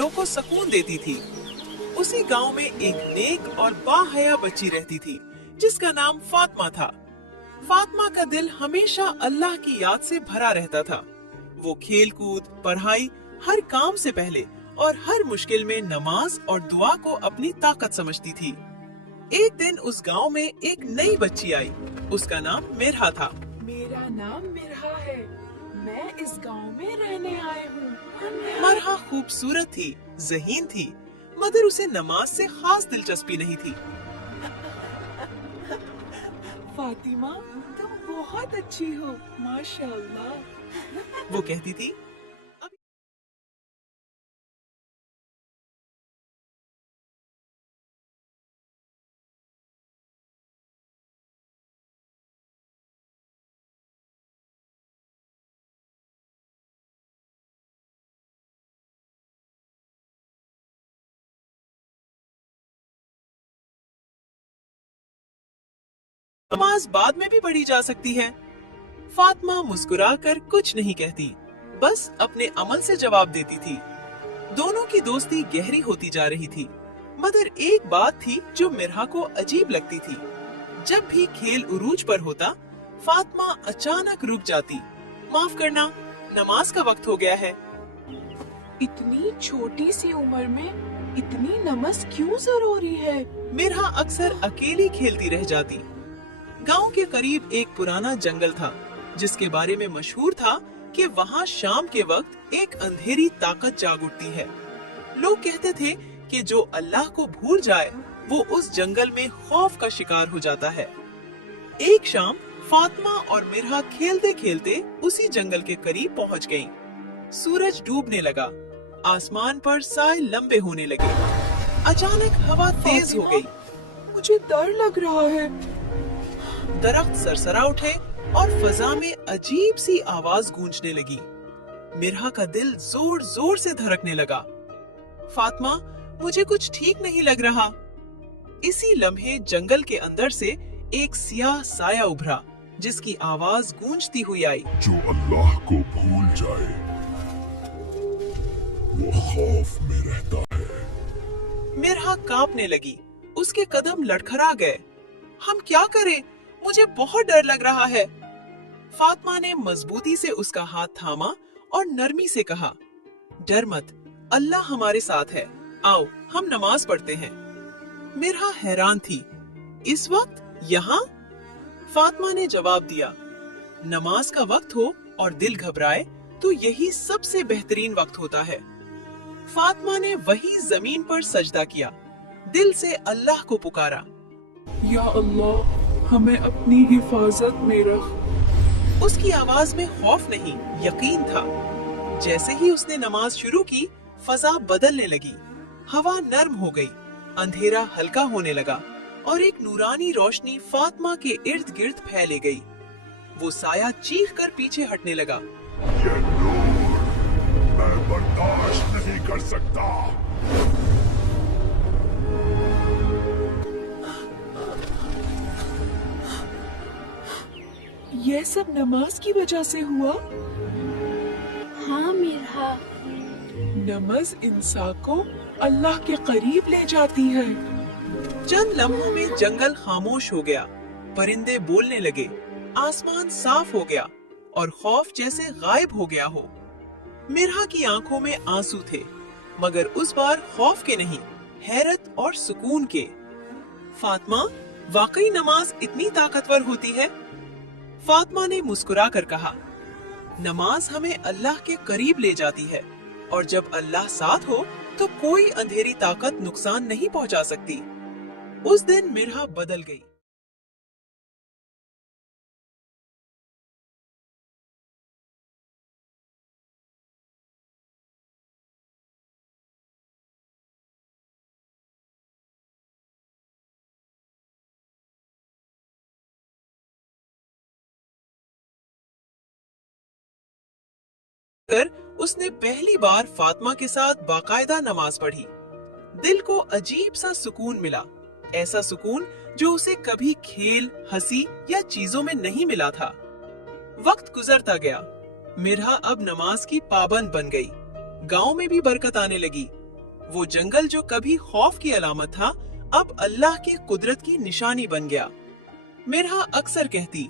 दिलों को सुकून देती थी। उसी गांव में एक नेक और बाहया बच्ची रहती थी जिसका नाम फातिमा था। फातिमा का दिल हमेशा अल्लाह की याद से भरा रहता था। वो खेल कूद, पढ़ाई, हर काम से पहले और हर मुश्किल में नमाज और दुआ को अपनी ताकत समझती थी। एक दिन उस गांव में एक नई बच्ची आई। उसका नाम मिरहा था। मेरा नाम मिरहा है, मैं इस गांव में रहने आई हूँ। मिरहा खूबसूरत थी, ज़हीन थी, मगर उसे नमाज से खास दिलचस्पी नहीं थी। फातिमा, तुम बहुत अच्छी हो, माशाअल्लाह। वो कहती थी। नमाज बाद में भी पढ़ी जा सकती है। फातिमा मुस्कुराकर कुछ नहीं कहती, बस अपने अमल से जवाब देती थी। दोनों की दोस्ती गहरी होती जा रही थी, मगर एक बात थी जो मिरहा को अजीब लगती थी। जब भी खेल उरूज पर होता, फातिमा अचानक रुक जाती। माफ करना, नमाज का वक्त हो गया है। इतनी छोटी सी उम्र में इतनी नमाज क्यों जरूरी है? मिरहा अक्सर अकेली खेलती रह जाती। गांव के करीब एक पुराना जंगल था, जिसके बारे में मशहूर था कि वहाँ शाम के वक्त एक अंधेरी ताकत जाग उठती है। लोग कहते थे कि जो अल्लाह को भूल जाए वो उस जंगल में खौफ का शिकार हो जाता है। एक शाम फातिमा और मिरहा खेलते खेलते उसी जंगल के करीब पहुँच गयीं। सूरज डूबने लगा, आसमान पर साए लंबे होने लगे। अचानक हवा तेज हो गई। मुझे डर लग रहा है। दरख्त सरसरा उठे और फजा में अजीब सी आवाज गूंजने लगी। मिरहा का दिल जोर जोर से धड़कने लगा। फातिमा, मुझे कुछ ठीक नहीं लग रहा। इसी लम्हे जंगल के अंदर से एक सियाह साया उभरा, जिसकी आवाज गूंजती हुई आई। जो अल्लाह को भूल जाए वो खौफ में रहता है। मिरहा कांपने लगी, उसके कदम लड़खड़ा गए। हम क्या करें? मुझे बहुत डर लग रहा है। फातिमा ने मजबूती से उसका हाथ थामा और नरमी से कहा, डर मत, अल्लाह हमारे साथ है। आओ हम नमाज पढ़ते हैं। मिरहा हैरान थी, इस वक्त यहाँ? फातिमा ने जवाब दिया, नमाज का वक्त हो और दिल घबराए तो यही सबसे बेहतरीन वक्त होता है। फातिमा ने वही जमीन पर सजदा किया, दिल से अल्लाह को पुकारा, या अल्लाह, हमें अपनी हिफाजत में रख। उसकी आवाज में खौफ नहीं, यकीन था। जैसे ही उसने नमाज शुरू की, फजा बदलने लगी। हवा नर्म हो गई, अंधेरा हल्का होने लगा और एक नूरानी रोशनी फातिमा के इर्द गिर्द फैले गई। वो साया चीख कर पीछे हटने लगा। ये नूर मैं बर्दाश्त नहीं कर सकता। ये सब नमाज की वजह से हुआ? हाँ मिरहा, नमाज इंसान को अल्लाह के करीब ले जाती है। चंद लम्हों में जंगल खामोश हो गया, परिंदे बोलने लगे, आसमान साफ हो गया और खौफ जैसे गायब हो गया हो। मिरहा की आंखों में आंसू थे, मगर उस बार खौफ के नहीं, हैरत और सुकून के। फातिमा, वाकई नमाज इतनी ताकतवर होती है? फातिमा ने मुस्कुरा कर कहा, नमाज हमें अल्लाह के करीब ले जाती है और जब अल्लाह साथ हो तो कोई अंधेरी ताकत नुकसान नहीं पहुंचा सकती। उस दिन मिरहा बदल गई। उसने पहली बार फातिमा के साथ बाकायदा नमाज पढ़ी। दिल को अजीब सा सुकून मिला, ऐसा सुकून जो उसे कभी खेल, हंसी या चीजों में नहीं मिला था। वक्त गुजरता गया, मिरहा अब नमाज की पाबंद बन गई। गांव में भी बरकत आने लगी वो जंगल जो कभी खौफ की अलामत था, अब अल्लाह की कुदरत की निशानी बन गया। मिरहा अक्सर कहती,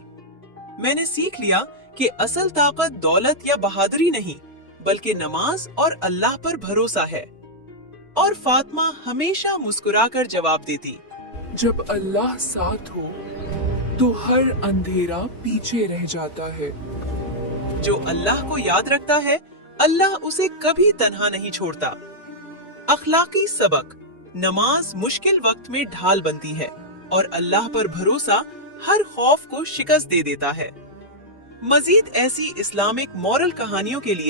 मैंने सीख लिया कि असल ताकत दौलत या बहादुरी नहीं, बल्कि नमाज और अल्लाह पर भरोसा है। और फातिमा हमेशा मुस्कुराकर जवाब देती, जब अल्लाह साथ हो तो हर अंधेरा पीछे रह जाता है। जो अल्लाह को याद रखता है, अल्लाह उसे कभी तन्हा नहीं छोड़ता। अखलाकी सबक, नमाज मुश्किल वक्त में ढाल बनती है और अल्लाह पर भरोसा हर खौफ को शिकस्त दे देता है। मजीद ऐसी इस्लामिक मॉरल कहानियों के लिए